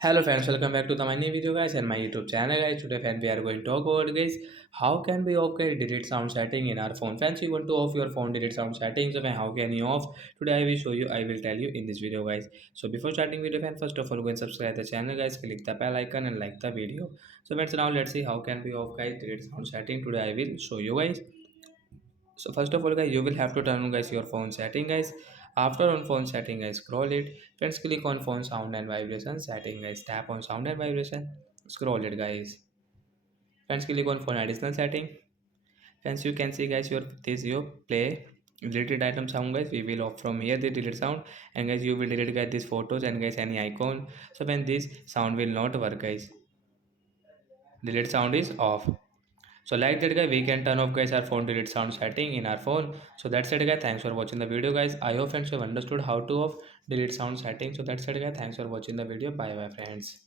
Hello friends, welcome back to my new video guys and my YouTube channel guys. Today friends we are going to talk about guys how can we off guys delete sound setting in our phone. Friends, you want to off your phone delete sound settings, so how can you off? Today I will show you, I will tell you in this video guys. So before starting video friends, first of all go and subscribe the channel guys, click the bell icon and like the video. So friends, now let's see how can we off guys delete sound setting. Today I will show you guys. So first of all guys, you will have to turn on guys your phone setting guys. After on phone setting guys, scroll it. Friends, click on phone sound and vibration setting guys. Tap on sound and vibration, scroll it guys. Friends, click on phone additional setting. Friends, you can see guys your play deleted item sound guys. We will off from here the delete sound, and guys you will delete guys these photos and guys any icon. So when this sound will not work guys, delete sound is off. So like that guy, we can turn off guys our phone delete sound setting in our phone. So that's it guys, thanks for watching the video guys. I hope friends you have understood how to off delete sound setting. So that's it guys, thanks for watching the video. Bye bye friends.